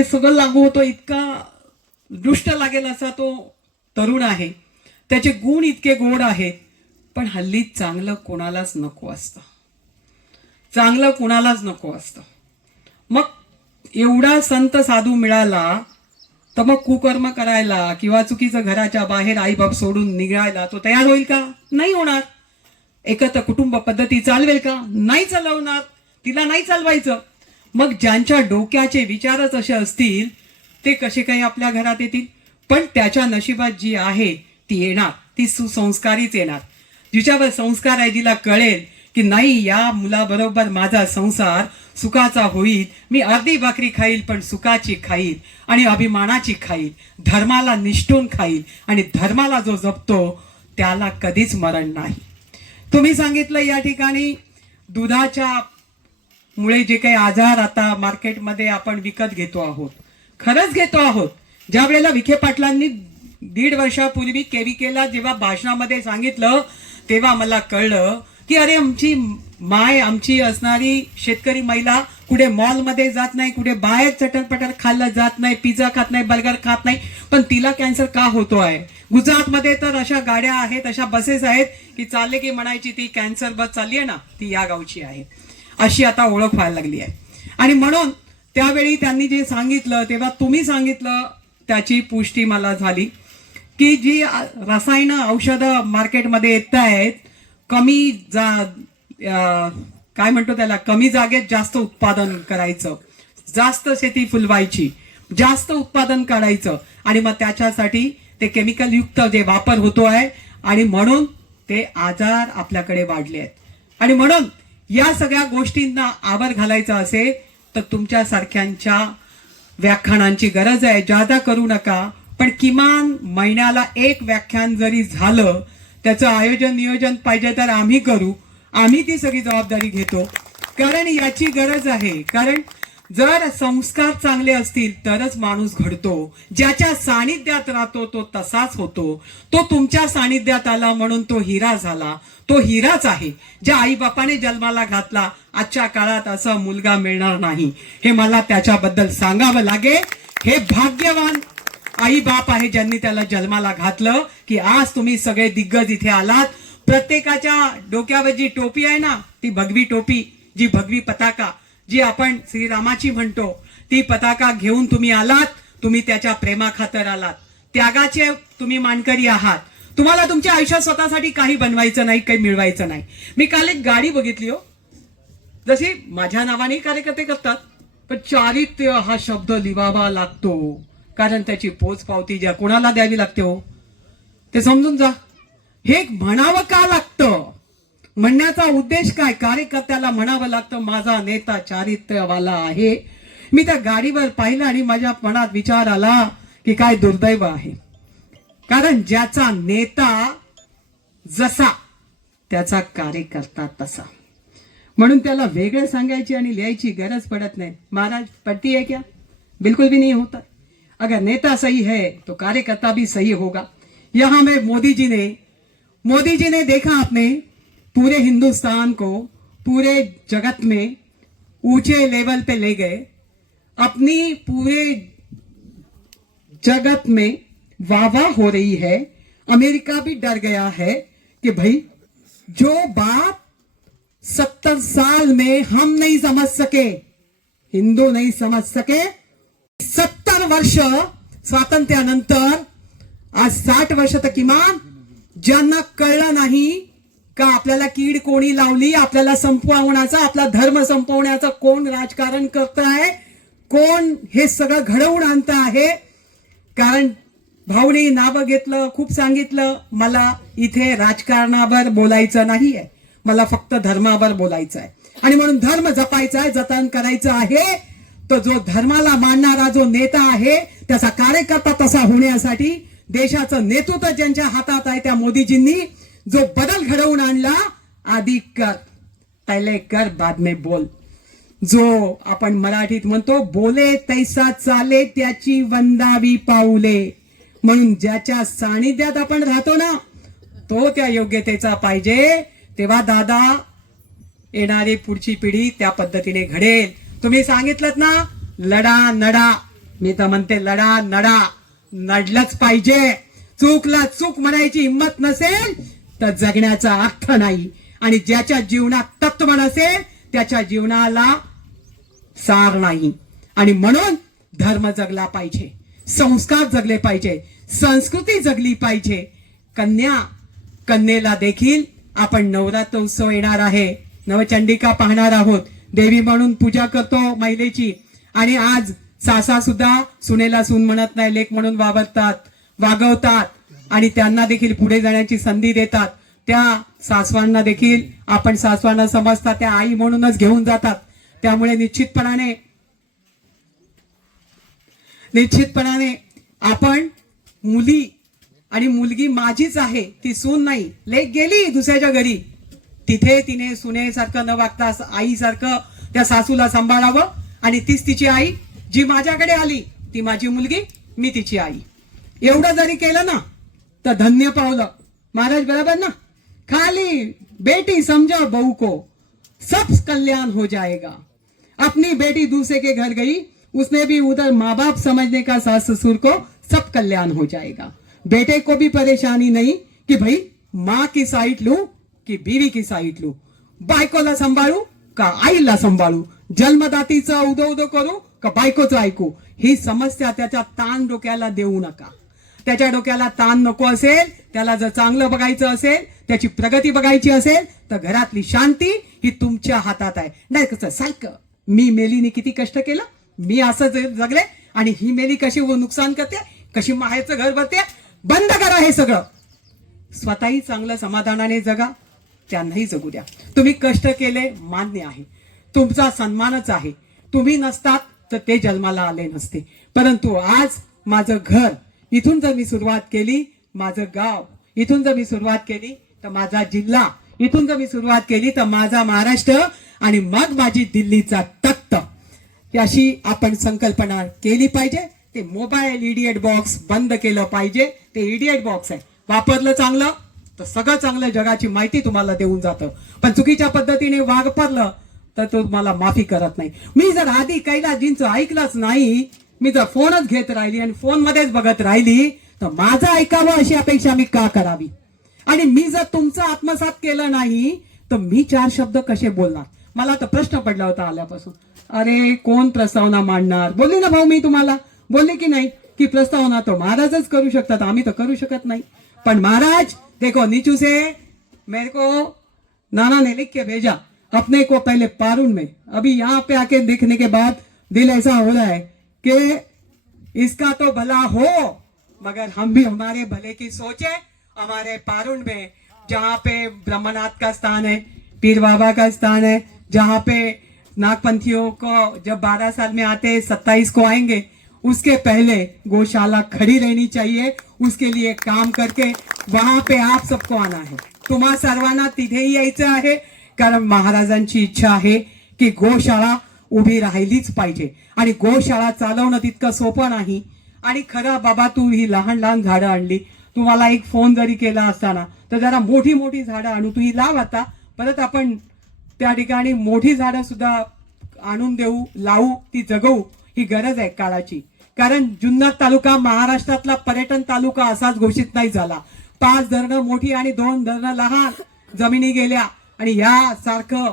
हे सगळं लागू होतो इतका दुष्ट लागेल असा तो तरुण आहे. त्याचे गुण इतके गोड आहेत पण हल्ली चांगलं कोणालाच नको असतं. चांगलं कोणालाच नको असतं. मग एवढा संत साधू मिळाला तर मग कुकर्म करायला किंवा चुकीचं घराच्या बाहेर आईबाप सोडून निघायला तो तयार होईल का? नाही होणार. एकत्र कुटुंब पद्धती चालवेल का? नाही चालवणार. तिला नाही चालवायचं. मग ज्यांच्या डोक्याचे विचारच असे असतील ते कसे काही आपल्या घरात येतील? पण त्याच्या नशिबात जी आहे ती येणार. ती सुसंस्कारीच येणार. जिच्यावर संस्कार आहे जिला कळेल की नाही या मुलाबरोबर माझा संसार सुखाचा होईल. मी अर्धी भाकरी खाईल पण सुखाची खाईल आणि अभिमानाची खाईल. धर्माला निष्ठून खाईल आणि धर्माला जो जपतो त्याला कधीच मरण नाही. तुम्ही सांगितलं या ठिकाणी दुधाच्या मुळे जे काही आजार आता मार्केटमध्ये आपण विकत घेतो आहोत. खरंच घेतो आहोत. ज्या वेळेला विखे पाटलांनी दीड वर्षापूर्वी केविकेला जेव्हा भाषणामध्ये सांगितलं तेव्हा मला कळलं की अरे आमची माय आमची असणारी शेतकरी महिला कुठे मॉलमध्ये जात नाही कुठे बाहेर चटरपटर खाल्लं जात नाही पिझ्झा खात नाही बर्गर खात नाही पण तिला कॅन्सर का होतो आहे? गुजरातमध्ये तर अशा गाड्या आहेत अशा बसेस आहेत की चालले की म्हणायची ती कॅन्सर बस चालली आहे ना ती या गावची आहे. अशी आता ओळख व्हायला लागली आहे. आणि म्हणून त्यावेळी त्यांनी जे सांगितलं तेव्हा तुम्ही सांगितलं त्याची पुष्टी मला झाली. की जी रसायनं औषधं मार्केटमध्ये येत आहेत कमी जा काय म्हणतो त्याला कमी जागेत जास्त उत्पादन करायचं. जास्त शेती फुलवायची. जास्त उत्पादन काढायचं आणि मग त्याच्यासाठी ते केमिकल युक्त जे वापर होतो आहे आणि म्हणून ते आजार आपल्याकडे वाढले आहेत. आणि म्हणून या सगळ्या गोष्टींना आवर घालायचा असेल तर तुमच्या सारख्यांच्या व्याख्यानांची गरज आहे. जादा करू नका. पण किमान महिन्याला एक व्याख्यान जरी झालं त्याचं आयोजन नियोजन पाहिजे तर आम्ही करू. आम्ही ती सगळी जबाबदारी घेतो. कारण याची गरज आहे. कारण जर संस्कार चांगले असतील तरच माणूस घडतो. ज्याच्या सानिध्यात राहतो तो तसाच होतो. तो तुमच्या सानिध्यात आला म्हणून तो हिरा झाला. तो हिराच आहे. ज्या आईबापाने जन्माला घातला आजच्या काळात असा मुलगा मिळणार नाही. हे मला त्याच्याबद्दल सांगावं लागेल. हे भाग्यवान आई बाप आहे ज्यांनी त्याला जन्माला घातलं की आज तुम्ही सगळे दिग्गज इथे आलात. प्रत्येकाच्या डोक्यावर जी टोपी आहे ना ती भगवी टोपी जी भगवी पताका जी आपण श्रीरामाची म्हणतो ती पताका घेऊन तुम्ही आलात तुम्ही त्याच्या प्रेमाखातर आलात. त्यागाचे तुम्ही मानकरी आहात. तुम्हाला तुमच्या आयुष्यात स्वतःसाठी काही बनवायचं नाही काही मिळवायचं नाही. मी काल एक गाडी बघितली हो. जशी माझ्या नावाने कार्यकर्ते करतात पण चारित्र्य हा शब्द लिवावा लागतो. कारण त्याची पोच पावती ज्या कोणाला द्यावी लागते हो ते समजून जा. हे म्हणावं का लागतं? म्हणण्याचा उद्देश काय? कार्यकर्त्याला म्हणावं लागतं माझा नेता चारित्र्यवाला आहे. मी त्या गाडीवर पाहिलं आणि माझ्या मनात विचार आला की काय दुर्दैव आहे. कारण ज्याचा नेता जसा त्याचा कार्यकर्ता तसा. म्हणून त्याला वेगळं सांगायची आणि लिहायची गरज पड़त नाही. महाराज पड़ती है क्या? बिल्कुल भी नहीं होता. अगर नेता सही है तो कार्यकर्ता भी सही होगा. यहाँ में मोदी जी ने मोदी जी ने देखा आपने पूरे हिंदुस्तान को पूरे जगत में ऊँचे लेवल पे ले गए। अपनी पूरे जगत में वाहवाह हो रही है। अमेरिका भी डर गया है कि भाई, जो बात सत्तर साल में हम नहीं समझ सके, हिंदू नहीं समझ सके, सत्तर वर्ष स्वातंत्र्यानंतर, आज साठ वर्ष तर किमान ज्यांना कळलं नाही का आपल्याला कीड कोणी लावली? आपल्याला संपवण्याचा आपला धर्म संपवण्याचा कोण राजकारण करत आहे? कोण हे सगळं घडवून आणत आहे? कारण भाऊने नावं घेतलं खूप सांगितलं मला इथे राजकारणावर बोलायचं नाही आहे मला फक्त धर्मावर बोलायचं आहे. आणि म्हणून धर्म जपायचा आहे जतन करायचं आहे. तर जो धर्माला मानणारा जो नेता आहे त्याचा कार्यकर्ता तसा होण्यासाठी देशाचं नेतृत्व ज्यांच्या हातात आहे त्या मोदीजींनी जो बदल घडवून आणला आधी कर. पहिले कर बाद में बोल. जो आपण मराठीत म्हणतो बोले तैसा चाले त्याची वंदावी पाऊले. म्हणून ज्याच्या सानिध्यात आपण राहतो ना तो त्या योग्यतेचा पाहिजे. तेव्हा दादा येणारी पुढची पिढी त्या पद्धतीने घडेल. तुम्ही सांगितलं ना लढा नडा. मी तर म्हणते लढा नडा. नडलंच पाहिजे. चूकला चूक म्हणायची हिंमत नसेल तर जगण्याचा अर्थ नाही. आणि ज्याच्या जीवनात तत्व नसेल त्याच्या जीवनाला सार नाही. आणि म्हणून धर्म जगला पाहिजे. संस्कार जगले पाहिजे. संस्कृती जगली पाहिजे. कन्या कन्येला देखील आपण नवरात्र उत्सव येणार आहे. नवचंडिका पाहणार आहोत. देवी म्हणून पूजा करतो महिलेची. आणि आज सासा सुद्धा सुनेला सून म्हणत नाही लेख म्हणून वावरतात वागवतात. आणि त्यांना देखील पुढे जाण्याची संधी देतात. त्या सासवांना देखील आपण सासवांना समजता त्या आई म्हणूनच घेऊन जातात. त्यामुळे निश्चितपणाने निश्चितपणाने आपण मुली आणि मुलगी माझीच आहे ती सून नाही. लेक गेली दुसऱ्याच्या घरी. तिथे तिने सुनेसारखं न वागता आईसारखं त्या सासूला सांभाळावं आणि तीच तिची आई जी माझ्याकडे आली ती माझी मुलगी मी तिची आई. एवढं जरी केलं ना तर धन्य पावलं. महाराज बराबर ना? खाली बेटी समझो बहू को सब कल्याण हो जाएगा. अपनी बेटी दूसरे के घर गई उसने भी उधर माँ बाप समझने का सास ससुर को सब कल्याण हो जाएगा. बेटे को भी परेशानी नहीं कि भाई माँ की साइड लू की बीवी की साइट लू? बायकोला सांभाळू का आईला सांभाळू जन्मदातीचा उदो उदो करू का बायकोचं ऐकू? ही समस्या त्याच्या ताण डोक्याला देऊ नका. त्याच्या डोक्याला ताण नको असेल त्याला जर चांगलं बघायचं असेल त्याची प्रगती बघायची असेल तर घरातली शांती ही तुमच्या हातात आहे. नाही कसं सारखं. मी मेलीने किती कष्ट केलं? मी असं जगले आणि ही मेली कशी व नुकसान करते? कशी माहेरचं घर भरते? बंद करा हे सगळं. स्वतःही चांगलं समाधानाने जगा त्यांनाही जगू द्या. तुम्ही कष्ट केले मान्य आहे. तुमचा सन्मानच आहे. तुम्ही नसतात तर ते जन्माला आले नसते. परंतु आज माझं घर इथून जर मी सुरुवात केली माझं गाव. इथून जर मी सुरुवात केली तर माझा जिल्हा. इथून जर मी सुरुवात केली तर माझा महाराष्ट्र. आणि मग माझी दिल्लीचा तख्त. अशी आपण संकल्पना केली पाहिजे. ते मोबाईल इडिएट बॉक्स बंद केलं पाहिजे. ते इडिएट बॉक्स आहे. वापरलं चांगलं तर सगळं चांगलं जगाची माहिती तुम्हाला देऊन जातं. पण चुकीच्या पद्धतीने वागपरलं तर तो तुम्हाला माफी करत नाही. मी जर आधी कैलासजींचं ऐकलंच नाही मी जर फोनच घेत राहिली आणि फोन मध्येच बघत राहिली तर माझं ऐकावं अशी अपेक्षा मी का करावी? आणि मी जर तुमचं आत्मसात केलं नाही तर मी चार शब्द कसे बोलणार? मला तर प्रश्न पडला होता आल्यापासून. अरे कोण प्रस्तावना मांडणार? बोलली ना भाऊ मी तुम्हाला. बोलले की नाही? की प्रस्तावना तो महाराजच करू शकतात आम्ही तर करू शकत नाही. पण महाराज देखो नीचू से मेरे को नाना ने लिख के भेजा. अपने को पहले पारुन में. अभी यहाँ पे आके देखने के बाद दिल ऐसा हो रहा है कि इसका तो भला हो, मगर हम भी हमारे भले की सोचे, हमारे पारुण में, जहाँ पे ब्रह्मनाथ का स्थान है, पीर बाबा का स्थान है, जहाँ पे नागपंथियों को जब बारह साल में आते हैं, सत्ताईस को आएँगे, उसके पहले गौशाला खड़ी रहनी चाहिए, उसके लिए काम करके वहाँ पे आप सबको आना है। तुम्हा सर्वांना तिथेही यायचं आहे कारण महाराजांची इच्छा आहे की गोशाळा उभी राहिलीच पाहिजे. आणि गोशाळा चालवणं तितकं सोपं नाही. आणि खरं बाबा तू ही लहान लहान झाडं आणली. तुम्हाला एक फोन जरी केला असताना तर जरा मोठी मोठी झाडं आणू. तू ही लाव आता. परत आपण त्या ठिकाणी मोठी झाडं सुद्धा आणून देऊ लावू ती जगवू ही गरज आहे काळाची. कारण जुन्नर तालुका महाराष्ट्रातला पर्यटन तालुका असाच घोषित नाही झाला. पाच धरणं मोठी आणि दोन धरणं लहान जमिनी गेल्या. आणि या सारखं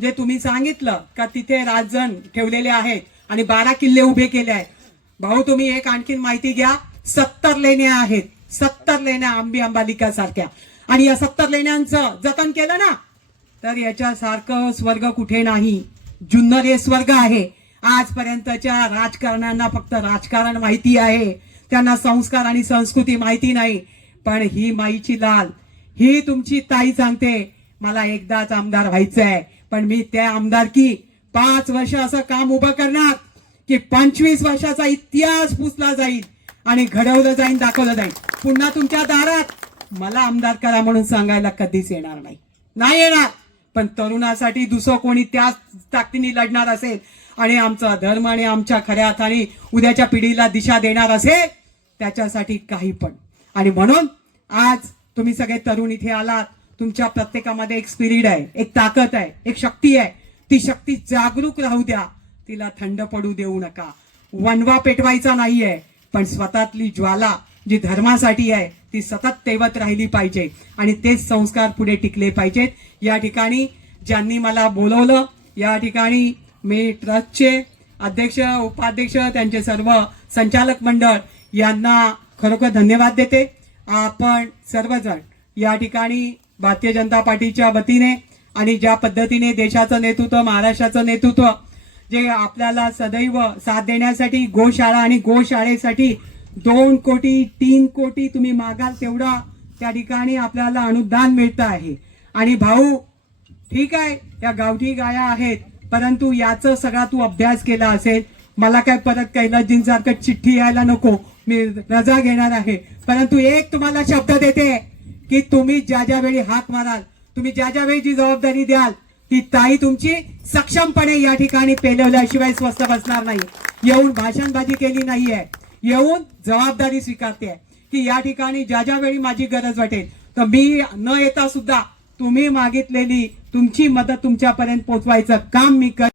जे तुम्ही सांगितलं का तिथे राजजण ठेवलेले आहेत आणि बारा किल्ले उभे केले आहेत. भाऊ तुम्ही एक आणखीन माहिती घ्या. सत्तर लेण्या आहेत. सत्तर लेण्या आंबी अंबालिका सारख्या आणि या सत्तर लेण्यांचं जतन केलं ना तर याच्यासारखं स्वर्ग कुठे नाही. जुन्नर हे स्वर्ग आहे. आजपर्यंतच्या राजकारण्यांना फक्त राजकारण माहिती आहे. त्यांना संस्कार आणि संस्कृती माहिती नाही. पण ही माईची लाल ही तुमची ताई सांगते मला एकदाच आमदार व्हायचं आहे पण मी त्या आमदारकी पाच वर्ष असं काम उभं करणार की पंचवीस वर्षाचा इतिहास पुसला जाईल आणि घडवलं जाईल दाखवलं जाईल. पुन्हा तुमच्या दारात मला आमदार करा म्हणून सांगायला कधीच येणार नाही. नाही येणार. पण तरुणासाठी दुसरं कोणी त्याच ताकदीने लढणार असेल आणि आमचा धर्म आणि आमच्या खऱ्या अर्थाने उद्याच्या पिढीला दिशा देणार असेल त्याच्यासाठी काही पण. आणि म्हणून आज तुम्ही सगळे तरुण इथे आलात. तुमच्या प्रत्येकामध्ये एक स्पिरिट आहे एक ताकद आहे एक शक्ती आहे. ती शक्ती जागरूक राहू द्या. तिला थंड पडू देऊ नका. वनवा पेटवायचा नाहीये पण स्वतःतली ज्वाला जी धर्मासाठी आहे ती सतत तेवत राहिली पाहिजे. आणि तेच संस्कार पुढे टिकले पाहिजेत. या ठिकाणी ज्यांनी मला बोलवलं या ठिकाणी मी ट्रस्टचे अध्यक्ष उपाध्यक्ष त्यांचे सर्व संचालक मंडळ यांना खरोखर धन्यवाद देते. आपण सर्वजण या ठिकाणी भारतीय जनता पार्टीच्या वतीने आणि ज्या पद्धतीने देशाचं नेतृत्व महाराष्ट्राचं नेतृत्व जे आपल्याला सदैव साथ देण्यासाठी गोशाळा आणि गोशाळेसाठी दोन कोटी तीन कोटी तुम्ही मागाल तेवढा त्या ठिकाणी आपल्याला अनुदान मिळतं आहे. आणि भाऊ ठीक आहे या गावठी गाया आहेत परंतु याचं सगळा तू अभ्यास केला असेल मला काय परत कैलासजींसारखं चिठ्ठी यायला नको मी रजा घेणार आहे. परंतु एक तुम्हाला शब्द देते की तुम्ही ज्या ज्या वेळी हाक माराल तुम्ही ज्या ज्या वेळी जी जबाबदारी द्याल ती ताई तुमची सक्षमपणे या ठिकाणी पेलवल्याशिवाय स्वस्त बसणार नाही येऊन भाषणबाजी केली नाहीये. येऊन जबाबदारी स्वीकारते की या ठिकाणी ज्या ज्या वेळी माझी गरज वाटेल तर मी न येता सुद्धा तुम्ही मागितलेली तुमची मदत तुमच्यापर्यंत पोहोचवायचं काम मी कर